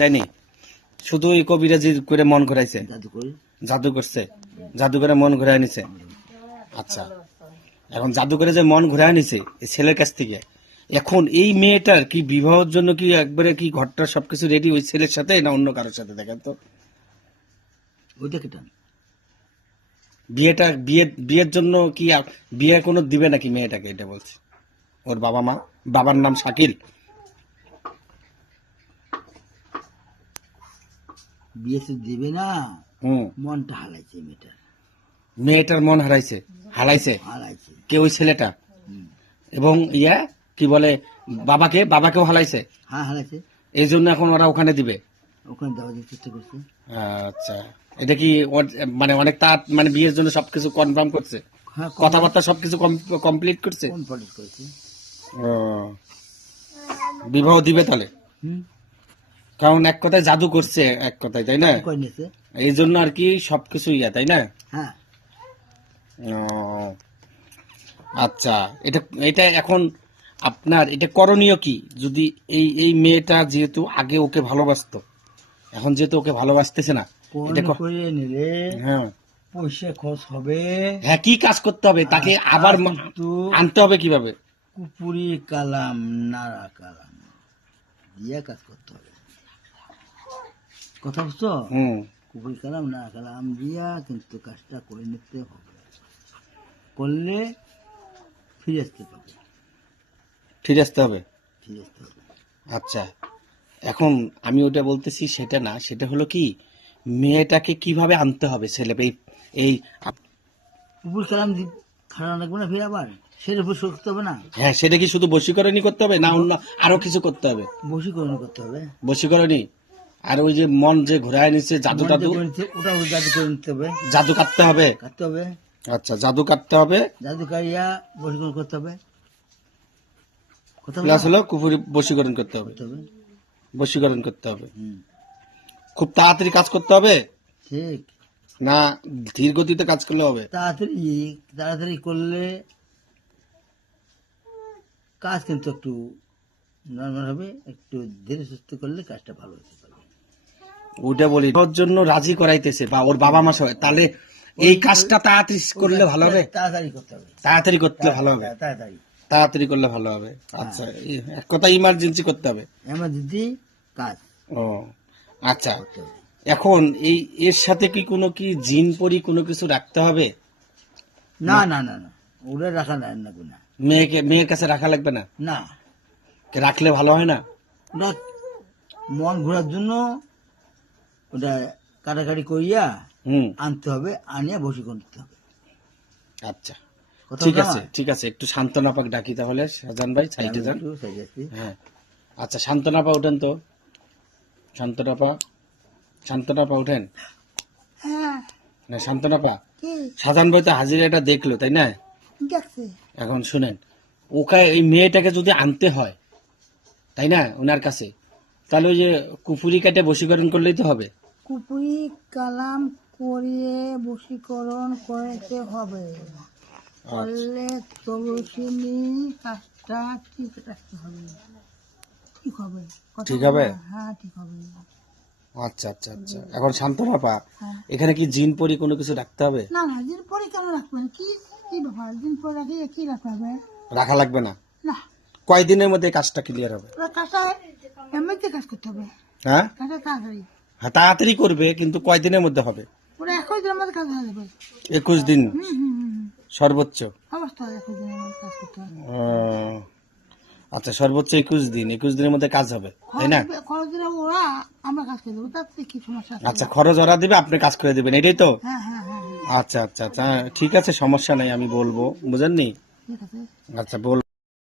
তাইনি শুধু এই কবিরাজি করে মন ঘুরাইছে, জাদু করছে, জাদু করে মন ঘুরাই নিছে। আচ্ছা, এখন জাদু করে যে মন ঘুরাই নিছে এই ছেলের কাছ থেকে, এখন এই মেয়েটার কি বিবাহের জন্য কি একবারে কি ঘরটা সবকিছু রেডি ওই ছেলের সাথে না অন্য কারোর সাথে? দেখেন তো ওইটা কেটা বিয়েটা বিয়ের জন্য কি বিয়ে কোনো দিবে নাকি মেয়েটাকে? এটা বলছে ওর বাবা মা। বাবার নাম শাকিল। বিয়ে তো দিবে না, হুম, মনটা হালাইছে মেয়েটার মন হারাইছে, হারাইছে হালাইছে। কে? ওই ছেলেটা। হুম। এবং কি বলে বাবাকেও হালাইছে। হ্যাঁ হালাইছে, এই জন্য এখন ওরা ওখানে দিবে। ওখানে দেওয়ার চেষ্টা করছে। আচ্ছা, এটা কি মানে অনেক তার মানে বিয়ের জন্য সবকিছু কনফার্ম করছে, হ্যাঁ কথাবার্তা সবকিছু কমপ্লিট করছে। কমপ্লিট করেছে। ও, বিবাহ দিবে তাহলে? হুম, কারণ এক কথায় জাদু করছে, এক কথায়, তাই না? করে নিয়েছে। এই জন্য আর কি সবকিছু তাই না? হ্যাঁ। ও, আচ্ছা, এটা এটা এখন আপনার এটা করণীয় কি? যদি এই মেয়েটা যেহেতু আগে ওকে ভালোবাসতো, এখন যেহেতু ওকে ভালোবাসতেছে না, এটা করে নিলে হ্যাঁ পয়সা খরচ হবে। হ্যাঁ, কি কাজ করতে হবে তাকে? আবার আনতে হবে কিভাবে? কুপুরি কালাম নাড়া কালাম দিয়ে কাজ করতে হবে। কথা বুঝছো? কুপুরি কালাম নাড়া কালাম দিয়া কিন্তু কাজটা করে নিতে হবে। করলে ফিরে আসতে পারবে। ফিরে আসতে হবে। ফিরে আসতে হবে। আচ্ছা, এখন আমি ওটা বলতেছি সেটা না, সেটা হলো কি মেয়েটাকে কিভাবে আনতে হবে ছেলে? এই কুপুরি কালাম খারাপ লাগবে না, ফিরে আবার সেটা উপর করতে হবে না। হ্যাঁ, সেটা কি শুধু বশীকরণই করতে হবে না অন্য আরো কিছু করতে হবে? বশীকরণ করতে হবে। বশীকরণই। আর ওই যে মন যে ঘুরায় নিচ্ছে জাদু টাদু, ওটা জাদু করে নিতে হবে। জাদু কাটতে হবে। কাটতে হবে। আচ্ছা, জাদু কাটতে হবে, জাদু কারিয়া বশীকরণ করতে হবে। প্লাস হলো কুফুরি বশীকরণ করতে হবে। বশীকরণ করতে হবে। খুব তাড়াতাড়ি কাজ করতে হবে ঠিক না ধীর গতিতে কাজ করলে হবে? তাড়াতাড়ি করলে কাজ কিন্তু একটু নর্মাল হবে, একটু ধীরে সুস্থ করলে কাজটা ভালো হতে পারবে। ওটা বলি ওর জন্য রাজি করাইতেছে বা ওর বাবা মা সবাই, তাহলে এই কাজটা তাড়াতাড়ি করলে ভালো হবে। তাড়াতাড়ি করতে হবে। তাড়াতাড়ি করলে ভালো হবে। তাড়াতাড়ি করলে ভালো হবে। আচ্ছা, এক কথা ইমার্জেন্সি করতে হবে। এমার্জেন্সি কাজ। ও আচ্ছা, এখন এর সাথে কি কোনো কি জিন পরি কোনো কিছু রাখতে হবে? না না না না, ওটা রাখা না না। মেয়ের কাছে রাখা লাগবে না? না, রাখলে ভালো হয় না? ওটা মন ঘোরার জন্য ওটা কাটাকাটি করিয়া আনতে হবে, আনিয়া বশীকরণ করতে হবে। আচ্ছা, ঠিক আছে, ঠিক আছে, একটু শান্তনাপাক ডাকি তাহলে। শাহজাহান ভাই সাইডে যান। হ্যাঁ, আচ্ছা, শান্তনাপা উঠেন তো। শান্তনাপা উঠেন না। শান্তনাপা, শাহজাহান ভাই তো হাজিরাটা দেখলো, তাই না? এখন শুনেন, ওকে এই মেয়েটাকে যদি আনতে হয়, তাই না, ওনার কাছে, তাহলে ওই যে কুপুরি কাটে বশীকরণ করলেই তো হবে। কুপুরি কালাম করিয়ে বশীকরণ করতে হবে। করলে তবুসিনি কাজটা ঠিক রাখতে হবে। ঠিক হবে? ঠিক হবে? হ্যাঁ, ঠিক হবে। আচ্ছা আচ্ছা আচ্ছা, এখন শান্তনাপা, এখানে কি জিন পরি কোনো কিছু রাখতে হবে? না না, দিন পরে কেন রাখবেন? কি কি ব্যাপার? দিন পরে রাখে কি রাখতে হবে? রাখা লাগবে না? না, কয়দিনের মধ্যে কাজটা ক্লিয়ার হবে? ওরা কাজটা এমনিতে কাজ করতে হবে। হ্যাঁ, কাজটা তাড়াতাড়ি। হ্যাঁ, তাড়াতাড়ি করবে, কিন্তু কয়দিনের মধ্যে হবে? ওরা 21 দিনের মধ্যে কাজ হয়ে যাবে। 21 দিন সর্বোচ্চ? অবস্থা 21 দিনের মধ্যে কাজ করতে হবে। আচ্ছা, সর্বোচ্চ 21 দিন। 21 দিনের মধ্যে কাজ হবে, তাই না? খরচ দিলে ওরা, আমরা কাজ করে দেবো, তাতে কি সমস্যা আছে? আচ্ছা, খরচ ওরা দিবে, আপনি কাজ করে দিবেন, এটাই তো? হ্যাঁ হ্যাঁ হ্যাঁ, আচ্ছা আচ্ছা আচ্ছা, ঠিক আছে, সমস্যা নাই, আমি বলবো, বুঝেননি? ঠিক আছে। আচ্ছা, বল।